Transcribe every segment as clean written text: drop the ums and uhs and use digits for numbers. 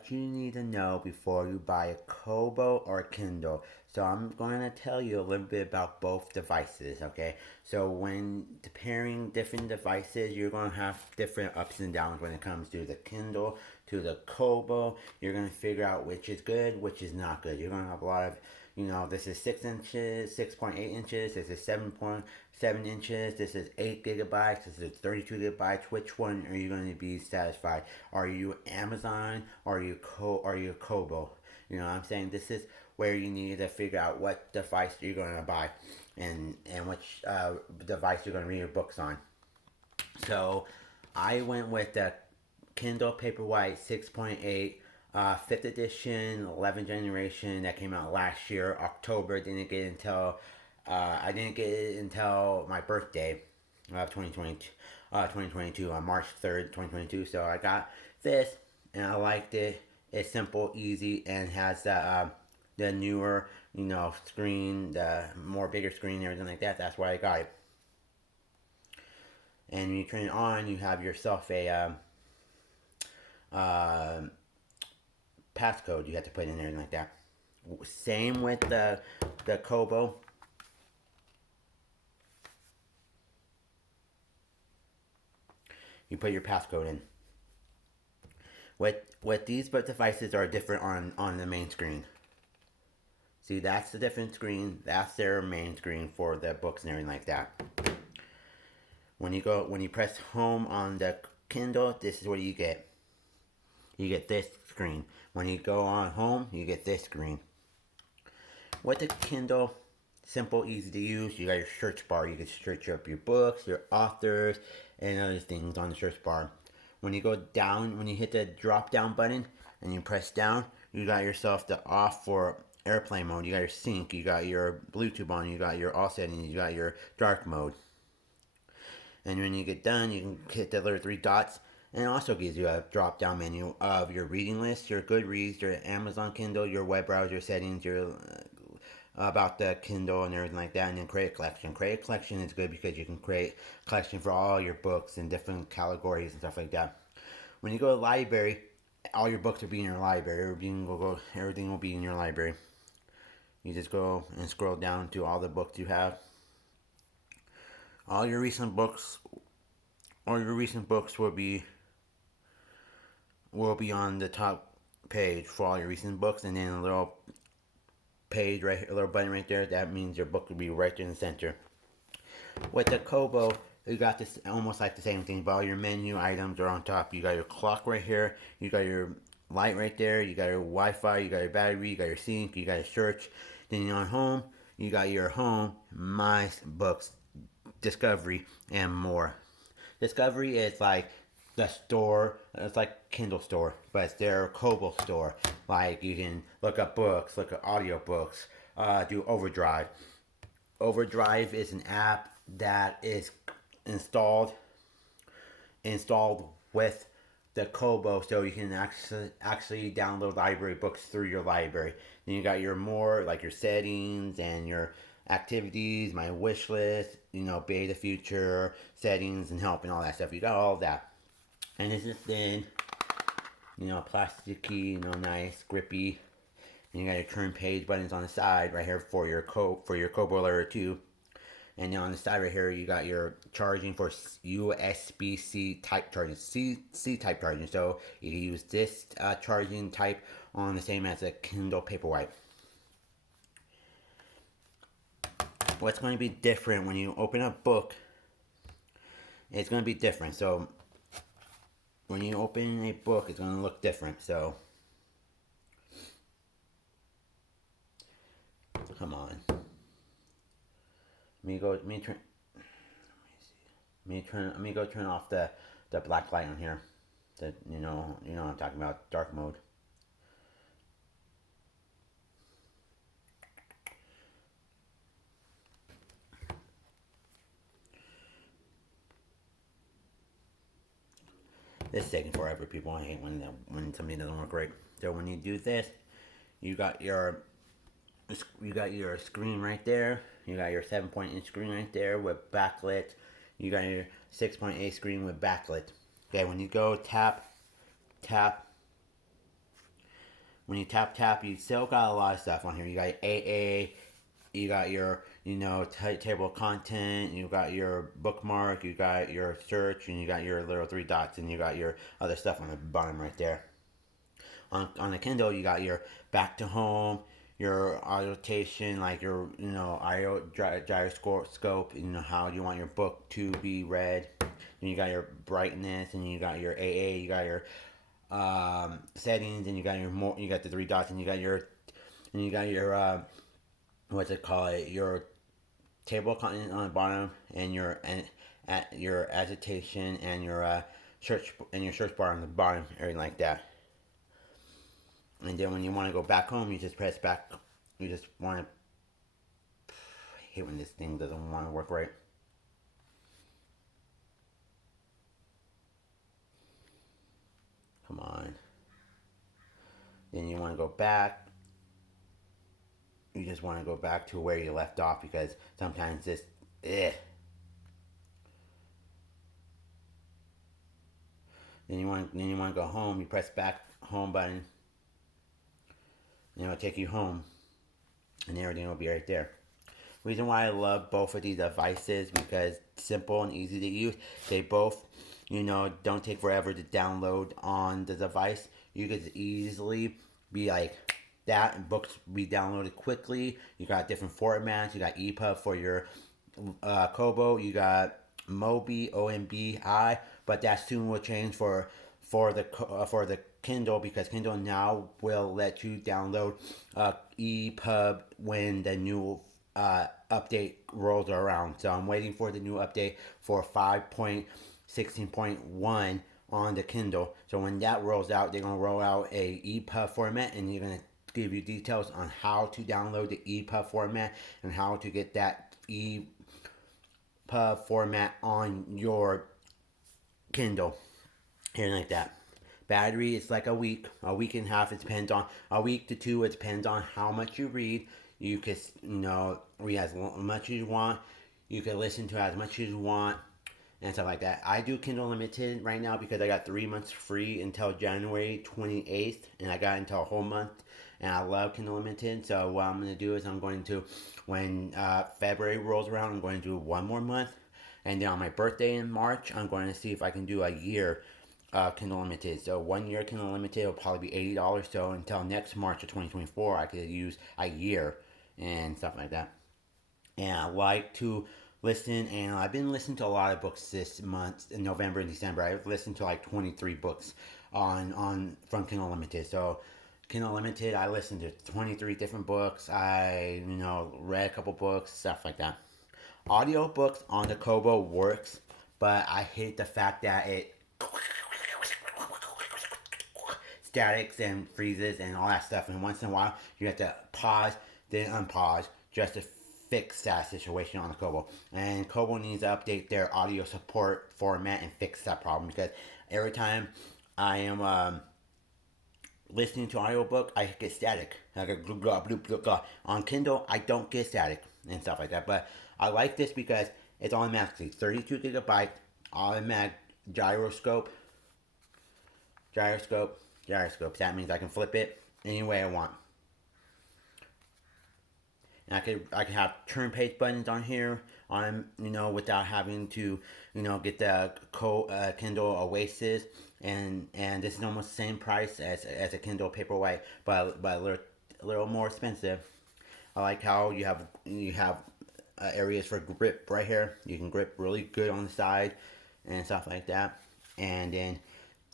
what you need to know before you buy a Kobo or a Kindle. So I'm going to tell you a little bit about both devices, okay? So when pairing different devices, you're going to have different ups and downs when it comes to the Kindle, to the Kobo. You're going to figure out which is good, which is not good. You're going to have a lot of, this is 6 inches, 6.8 inches, this is 7.7 inches, this is 8 gigabytes, this is 32 gigabytes. Which one are you going to be satisfied? Are you Amazon or are you Kobo? You know what I'm saying? This is where you need to figure out what device you're going to buy and which device you're going to read your books on. So I went with the Kindle Paperwhite 6.8 5th edition, 11th generation that came out last year, October. I didn't get it until my birthday of 2022 on March 3rd, 2022. So I got this and I liked it. It's simple, easy, and has the newer, screen, the more bigger screen, and everything like that. That's why I got it. And when you turn it on, you have yourself a uh, passcode you have to put in there and like that. Same with the Kobo. You put your passcode in. What these devices are different on the main screen. See, that's the different screen. That's their main screen for the books and everything like that. When you press home on the Kindle, this is what you get. You get this screen. When you go on home, you get this screen. With the Kindle, simple, easy to use. You got your search bar. You can search up your books, your authors, and other things on the search bar. When you go down, when you hit the drop down button and you press down, you got yourself the off for airplane mode. You got your sync. You got your Bluetooth on. You got your all settings. You got your dark mode. And when you get done, you can hit the little three dots, and it also gives you a drop down menu of your reading list, your Goodreads, your Amazon Kindle, your web browser settings, your about the Kindle and everything like that, and then create a collection. Create a collection is good because you can create a collection for all your books in different categories and stuff like that. When you go to the library, all your books will be in your library. Everything will be in your library. You just go and scroll down to all the books you have. All your recent books will be on the top page for all your recent books, and then a little page right here, a little button right there. That means your book will be right in the center. With the Kobo, you got this almost like the same thing, but all your menu items are on top. You got your clock right here. You got your light right there. You got your Wi-Fi. You got your battery. You got your sync. You got your search. Then you're on home. You got your home, my books, Discovery, and more. Discovery is like the store. It's like Kindle store, but it's their Kobo store. Like you can look up books, look at audiobooks, do Overdrive. Overdrive is an app that is installed with the Kobo, so you can actually download library books through your library. Then you got your more like your settings and your activities, my wish list, beta future settings and help and all that stuff. You got all of that, and this is thin, plasticky, nice, grippy. And you got your current page buttons on the side right here for your Kobo Layer 2. And then on the side right here, you got your charging for USB-C type charging, C type charging. So you can use this charging type on the same as a Kindle Paperwhite. What's going to be different when you open a book, it's going to be different. So when you open a book, it's going to look different. So come on. Let me go turn off the black light on here. You know what I'm talking about, dark mode. This is taking forever, people. I hate when something doesn't work right. So when you do this, you got your screen right there. You got your 7.8 screen right there with backlit. You got your 6.8 screen with backlit. Okay, when you go tap, when you tap, you still got a lot of stuff on here. You got AA, you got your table of content, you got your bookmark, you got your search, and you got your little three dots, and you got your other stuff on the bottom right there. On the Kindle, you got your back to home, your annotation, like your audio gyroscope, how you want your book to be read. And you got your brightness, and you got your AA, you got your settings, and you got you got the three dots, and you got your what's it called? Your table of content on the bottom, and your agitation, and your search bar on the bottom, everything like that. And then when you want to go back home, you just press back. You just want to. I hate when this thing doesn't want to work right. Come on. Then you want to go back. You just want to go back to where you left off because sometimes this. Then you want to go home. You press back home button. And it'll take you home, and everything will be right there. Reason why I love both of these devices because simple and easy to use. They both, don't take forever to download on the device. You could easily be like that, and books be downloaded quickly. You got different formats. You got EPUB for your Kobo. You got Mobi, OMBI, but that soon will change for the Kindle because Kindle now will let you download EPUB when the new update rolls around. So I'm waiting for the new update for 5.16.1 on the Kindle. So when that rolls out, they're gonna roll out a EPUB format, and they're gonna give you details on how to download the EPUB format and how to get that EPUB format on your Kindle. Here like that. Battery is like a week and a half. It depends on a week to two. It depends on how much you read. You can read as much as you want. You can listen to as much as you want and stuff like that. I do Kindle Unlimited right now because I got 3 months free until January 28th, and I got until a whole month. And I love Kindle Unlimited. So what I'm going to do is I'm going to, when February rolls around, I'm going to do one more month. And then on my birthday in March, I'm going to see if I can do a year Kindle Unlimited. So 1 year Kindle Unlimited will probably be $80. So until next March of 2024, I could use a year and stuff like that. And I like to listen, and I've been listening to a lot of books this month in November and December. I've listened to like 23 books on from Kindle Unlimited. So Kindle Unlimited, I listened to 23 different books. I read a couple books, stuff like that. Audiobooks on the Kobo works, but I hate the fact that it statics and freezes and all that stuff, and once in a while you have to pause then unpause just to fix that situation on the Kobo. And Kobo needs to update their audio support format and fix that problem because every time I am listening to an audiobook, I get static. I get blah, blah, blah, blah, blah. On Kindle, I don't get static and stuff like that. But I like this because it's automatically 32 gigabyte automatic gyroscope. That means I can flip it any way I want. And I can have turn page buttons on here without having to get the Kindle Oasis, and this is almost the same price as a Kindle Paperwhite, but a little more expensive. I like how you have areas for grip right here. You can grip really good on the side and stuff like that, and then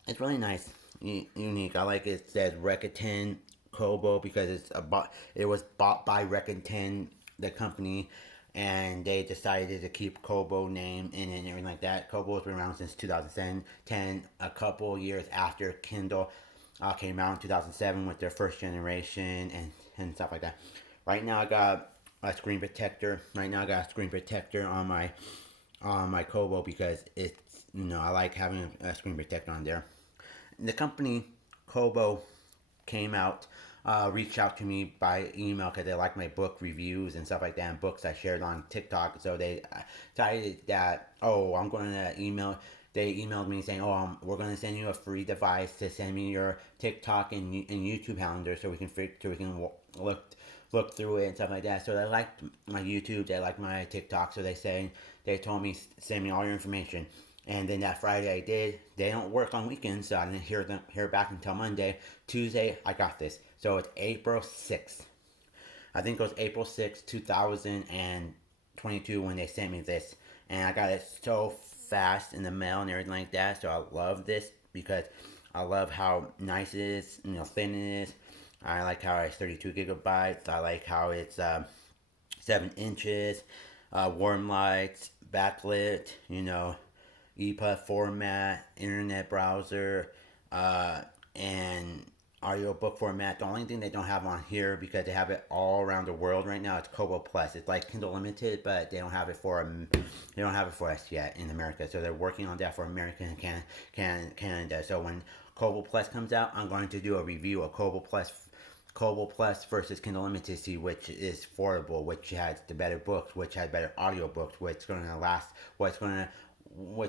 it's really nice, unique. I like it says Rakuten Kobo because it was bought by Rakuten, the company, and they decided to keep Kobo name in it and everything like that. Kobo has been around since 2010, a couple years after Kindle came out in 2007 with their first generation and stuff like that. Right now I got a screen protector. On my Kobo because it's I like having a screen protector on there. The company Kobo reached out to me by email because they like my book reviews and stuff like that, and books I shared on TikTok. So they decided that I'm going to email they emailed me saying, "Oh, we're gonna send you a free device to send me your TikTok and YouTube calendar so we can look through it and stuff like that." So they liked my YouTube, they liked my TikTok, so they told me send me all your information. And then that Friday I did. They don't work on weekends, so I didn't hear back until Monday. Tuesday I got this. So it's April 6th. I think it was April 6th, 2022 when they sent me this. And I got it so fast in the mail and everything like that. So I love this because I love how nice it is, thin it is. I like how it's 32 gigabytes. I like how it's 7 inches, warm lights, backlit, EPUB format, internet browser, and audiobook format. The only thing they don't have on here because they have it all around the world right now. It's Kobo Plus. It's like Kindle Limited, but they don't have it for us yet in America. So they're working on that for America and Canada. So when Kobo Plus comes out, I'm going to do a review of Kobo Plus versus Kindle Limited, see which is affordable, which has the better books, which has better audiobooks, which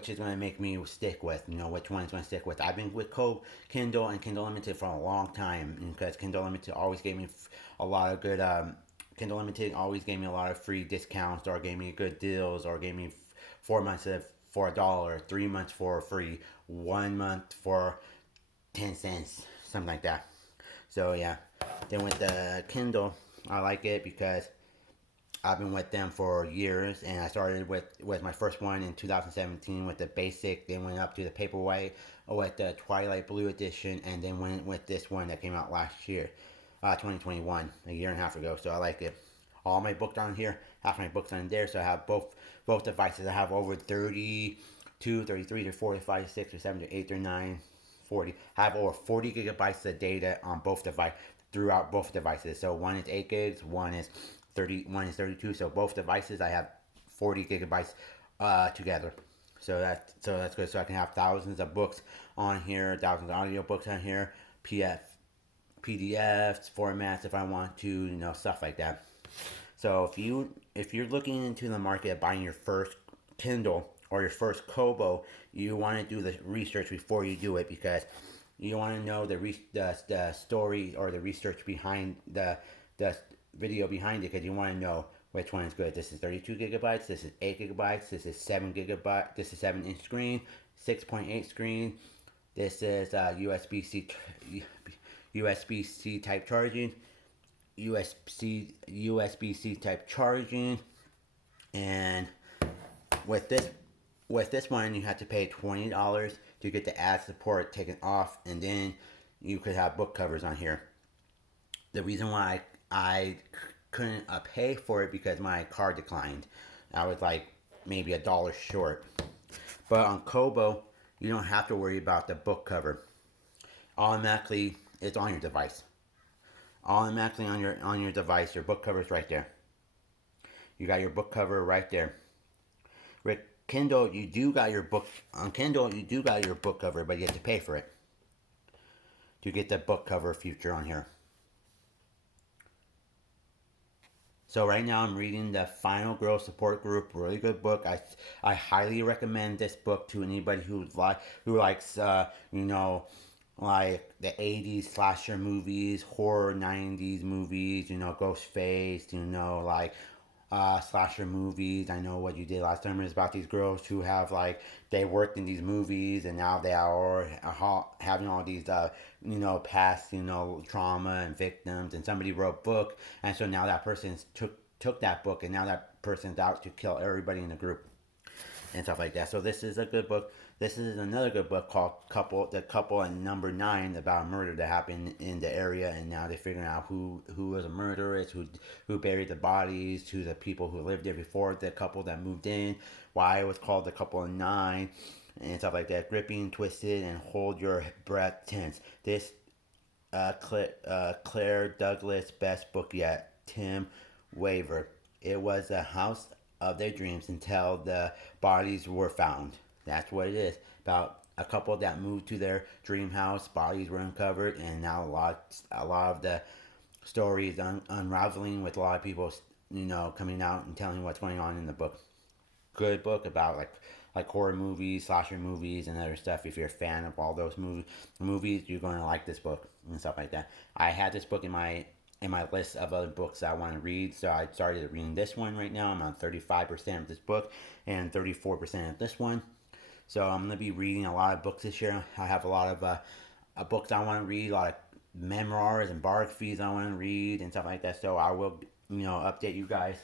is going to make me stick with, which one is going to stick with. I've been with Kindle and Kindle Limited for a long time because Kindle Limited always gave me a lot of good, Kindle Limited always gave me a lot of free discounts or gave me good deals or gave me 4 months for $1, 3 months for free, 1 month for 10 cents, something like that. So yeah, then with the Kindle, I like it because I've been with them for years, and I started with my first one in 2017 with the basic, then went up to the paperwhite with the Twilight Blue edition, and then went with this one that came out last year, 2021, a year and a half ago. So I like it. All my books on here, half my books on there, so I have both devices. I have over 32, 33 to 45 to 6 or 7 to 8 or 9, 40. I have over 40 gigabytes of data on both throughout both devices. So one is 8 gigs, one is 32. So both devices I have 40 gigabytes together. So that's good. So I can have thousands of books on here, thousands of audiobooks on here, PDFs, formats if I want to, stuff like that. So if you're looking into the market of buying your first Kindle or your first Kobo, you want to do the research before you do it because you want to know the story or the research behind the video behind it because you want to know which one is good. This is 32 gigabytes. This is 8 gigabytes. This is 7 gigabyte. This is 7-inch screen, 6.8 screen. This is USB-C type charging, USB-C type charging, and with this one you have to pay $20 to get the ad support taken off, and then you could have book covers on here. The reason why I couldn't pay for it because my card declined. I was like maybe $1 short. But on Kobo, you don't have to worry about the book cover. Automatically, it's on your device. Automatically on your device, your book cover is right there. You got your book cover right there. With Kindle, you do got your book cover, but you have to pay for it to get the book cover feature on here. So right now I'm reading the Final Girl Support Group. Really good book. I highly recommend this book to anybody who likes like the 80s slasher movies, horror 90s movies, Ghostface, like slasher movies. I know what you did last time is about these girls who have they worked in these movies and now they are having all these past trauma and victims, and somebody wrote a book, and so now that person took that book and now that person's out to kill everybody in the group and stuff like that. So this is a good book. This is another good book called The Couple and Number 9, about a murder that happened in the area, and now they're figuring out who was a murderer, who buried the bodies, who the people who lived there before the couple that moved in, why it was called The Couple of 9, and stuff like that. Gripping, twisted, and hold your breath tense. This Claire Douglas best book yet. Tim Waver. It was a house of their dreams until the bodies were found. That's what it is. About a couple that moved to their dream house, bodies were uncovered, and now a lot of the stories unraveling with a lot of people, coming out and telling what's going on in the book. Good book about like horror movies, slasher movies, and other stuff. If you're a fan of all those movies, you're going to like this book and stuff like that. I had this book in my list of other books that I want to read, so I started reading this one right now. I'm on 35% of this book and 34% of this one. So I'm going to be reading a lot of books this year. I have a lot of books I want to read, a lot of memoirs and biographies I want to read and stuff like that. So I will, update you guys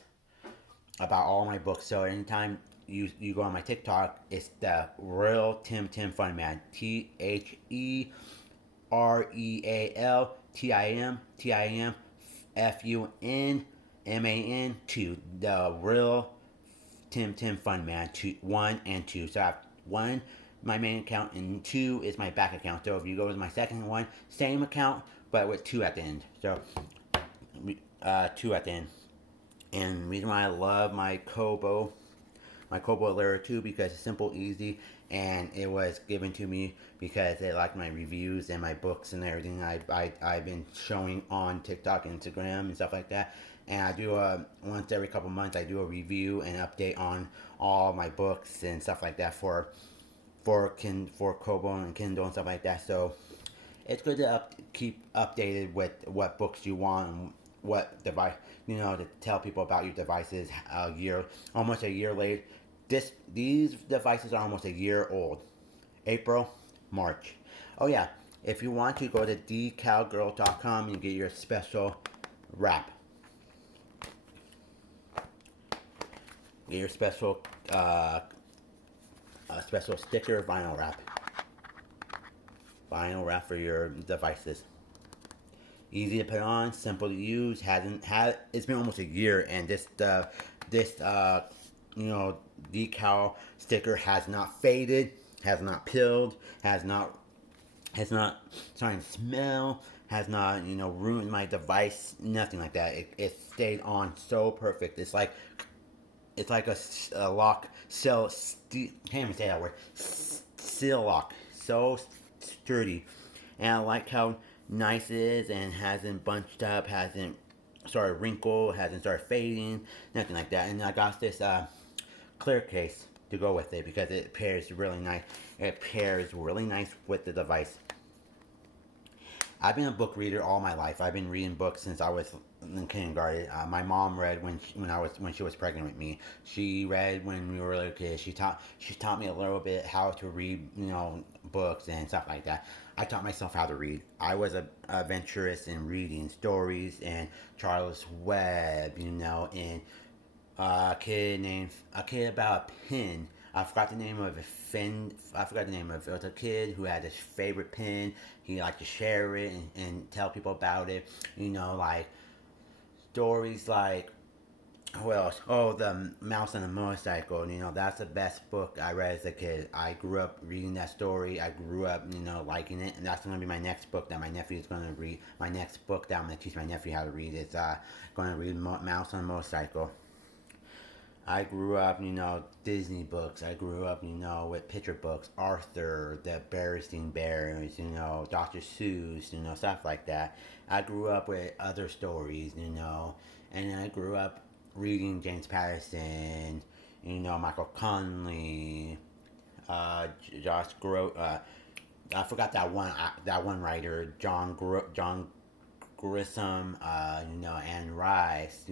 about all my books. So anytime you go on my TikTok, it's the Real Tim Fun Man. TheRealTimFunman 2. The Real Tim Fun Man 2, 1 and 2. So I have 1, my main account, and 2 is my back account. So if you go to my second one, same account but with 2 at the end. So 2 at the end. And the reason why I love my Kobo Lyra 2, because it's simple, easy, and it was given to me because they like my reviews and my books and everything I've been showing on TikTok, Instagram, and stuff like that. And I do once every couple months I do a review and update on all my books and stuff like that for Kobo and Kindle and stuff like that. So it's good to keep updated with what books you want and what device, to tell people about your devices almost a year late. These devices are almost a year old. April, March. Oh yeah, if you want to go to decalgirl.com and get your special wrap. Get your special special sticker vinyl wrap. Vinyl wrap for your devices. Easy to put on, simple to use. It's been almost a year, and this decal sticker has not faded, has not peeled, has not starting to smell, has not ruined my device, nothing like that. It stayed on so perfect. It's like a lock cell. Can't even say that word. Seal lock, so sturdy, and I like how nice it is and hasn't bunched up, hasn't started wrinkle, hasn't started fading, nothing like that. And I got this clear case to go with it because it pairs really nice. It pairs really nice with the device. I've been a book reader all my life. I've been reading books since I was in kindergarten. My mom read when she was pregnant with me. She read when we were little kids. She taught me a little bit how to read, books and stuff like that. I taught myself how to read. I was adventurous in reading stories and Charles Webb, and a kid about a pin. I forgot the name of it. It was a kid who had his favorite pen. He liked to share it and tell people about it. Like stories like, who else? Oh, the Mouse on the Motorcycle. That's the best book I read as a kid. I grew up reading that story. I grew up, liking it, and that's going to be my next book that my nephew is going to read. My next book that I'm going to teach my nephew how to read is going to read Mouse on the Motorcycle. I grew up, Disney books. I grew up, with picture books, Arthur, the Berenstain Bears, Dr. Seuss, stuff like that. I grew up with other stories, and I grew up reading James Patterson, Michael Conley, Josh I forgot that one writer, John Grisham, Anne Rice,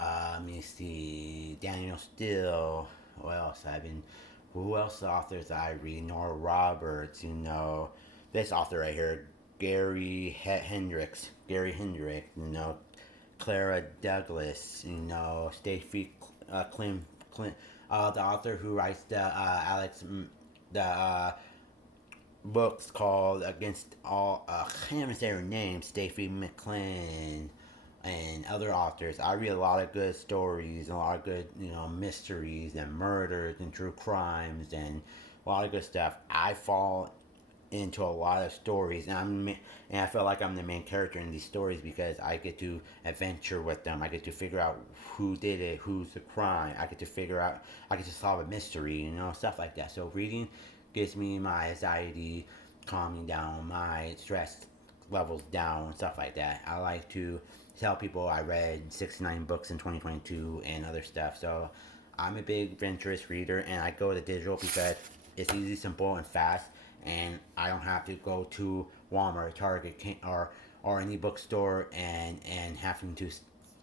let me see, Daniel Steele. Who else authors I read? Nora Roberts, this author right here, Gary Hendricks, Clara Douglas, Stacey Clint, the author who writes the books called Against All, I can't even say her name, Stacey McClane, and other authors. I read a lot of good stories, a lot of good, mysteries and murders and true crimes and a lot of good stuff. I fall into a lot of stories, and I feel like I'm the main character in these stories because I get to adventure with them. I get to figure out who did it, who's the crime. I get to solve a mystery, stuff like that. So reading gives me my anxiety calming down, my stress levels down, and stuff like that. I like to tell people I read 69 books in 2022 and other stuff. So I'm a big adventurous reader, and I go to digital because it's easy, simple, and fast, and I don't have to go to Walmart, Target, or any bookstore and having to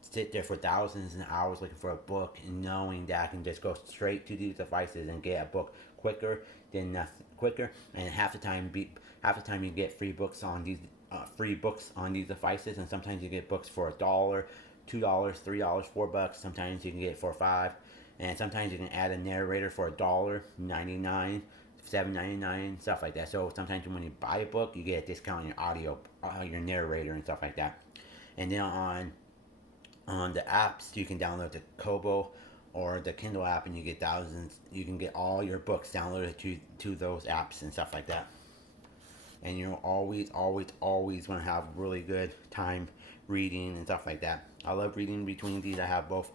sit there for thousands and hours looking for a book, and knowing that I can just go straight to these devices and get a book quicker than nothing, quicker, and half the time you get free books on these devices, and sometimes you get books for $1, $2, $3, $4. Sometimes you can get it for 5, and sometimes you can add a narrator for $1.99, $7.99, stuff like that. So sometimes when you buy a book, you get a discount on your audio, your narrator, and stuff like that. And then on the apps, you can download the Kobo or the Kindle app, and you get thousands. You can get all your books downloaded to those apps and stuff like that. And you're always going to have really good time reading and stuff like that. I love reading between these. I have both.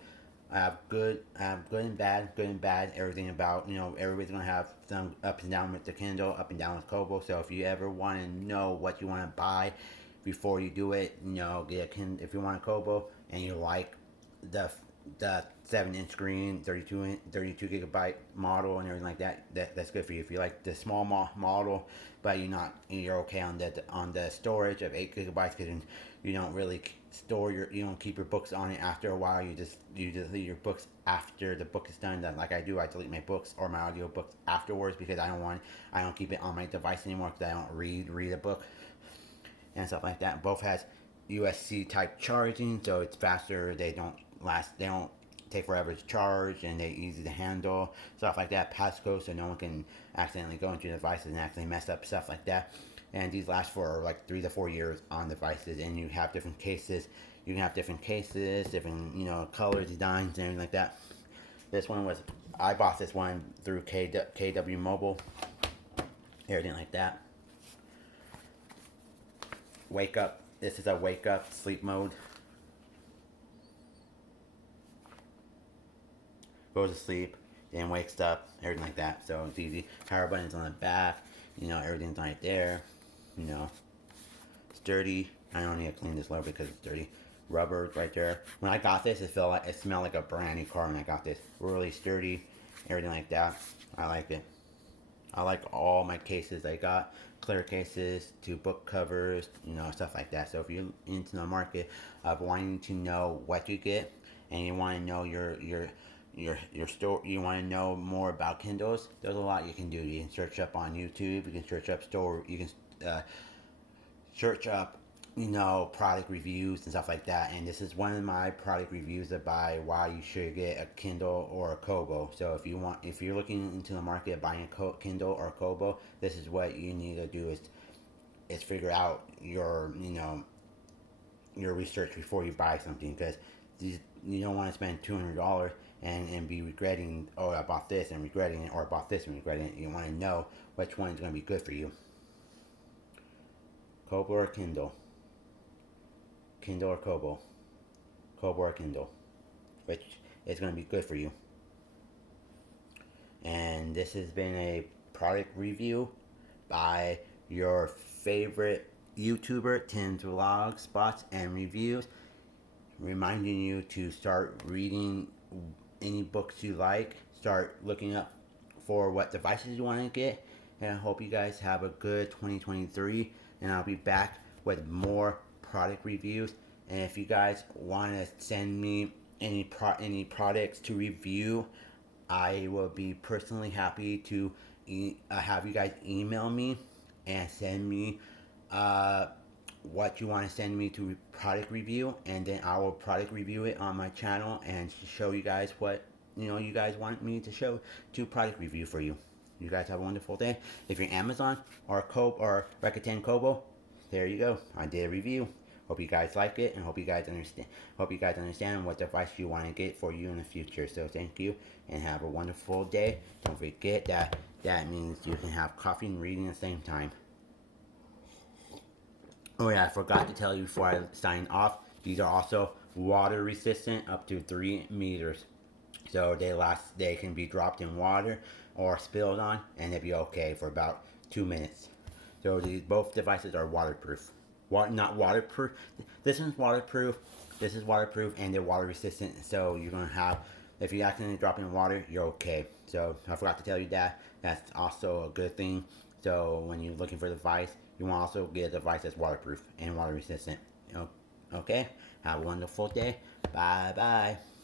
I have good and bad, everything about, everybody's going to have some ups and downs with the Kindle, up and down with Kobo. So if you ever want to know what you want to buy before you do it, get a Kindle. If you want a Kobo and you like the 7-inch screen, 32 gigabyte model and everything like that's good for you. If you like the small model, but you're okay on the storage of 8 gigabytes, because you don't really you don't keep your books on it after a while. You delete your books after the book is done. Like I do, I delete my books or my audio books afterwards, because I don't keep it on my device anymore, because I don't read a book and stuff like that. Both has USB-C type charging, so it's faster. They don't take forever to charge, and they're easy to handle, stuff like that. Passcode, so no one can accidentally go into your devices and accidentally mess up, stuff like that. And these last for like 3 to 4 years on devices. And you have different cases. You can have different cases, different colors, designs, and everything like that. I bought this one through KW Mobile, everything like that. Wake up. This is a wake up sleep mode. Goes to sleep, then wakes up, everything like that. So it's easy. Power button's on the back, everything's right there. Sturdy. I don't need to clean this lower because it's dirty. Rubber right there. When I got this, it smelled like a brand new car when I got this. Really sturdy, everything like that. I like it. I like all my cases I got. Clear cases to book covers, stuff like that. So if you're into the market of wanting to know what you get, and you want to know your store, you want to know more about Kindles, there's a lot you can do. You can search up on YouTube. You can search up You can search up product reviews and stuff like that. And this is one of my product reviews about why you should get a Kindle or a Kobo. So if you're looking into the market of buying a Kindle or Kobo, this is what you need to do is figure out your research before you buy something, because you don't want to spend $200 and be regretting, oh, I bought this and regretting it, or I bought this and regretting it. You want to know which one is going to be good for you. Kobo or Kindle? Kindle or Kobo? Kobo or Kindle? Which is going to be good for you? And this has been a product review by your favorite YouTuber, Tim's Vlog Spots and Reviews, reminding you to start reading any books you like, start looking up for what devices you want to get, and I hope you guys have a good 2023, and I'll be back with more product reviews. And if you guys want to send me any products to review, I will be personally happy to have you guys email me and send me what you want to send me to product review, and then I will product review it on my channel and show you guys what you guys want me to show to product review for you. You guys have a wonderful day. If you're Amazon or Rakuten Kobo, there you go. I did a review. Hope you guys like it, and hope you guys understand what device you want to get for you in the future. So thank you, and have a wonderful day. Don't forget that means you can have coffee and reading at the same time. Oh yeah, I forgot to tell you before I sign off. These are also water resistant up to 3 meters. So they can be dropped in water or spilled on, and they'll be okay for about 2 minutes. So both devices are waterproof. Not waterproof. This is waterproof, and they're water resistant. So you're gonna have if you accidentally drop in water, you're okay. So I forgot to tell you that. That's also a good thing. So when you're looking for the device, you want to also get a device that's waterproof and water resistant. Okay? Have a wonderful day. Bye bye.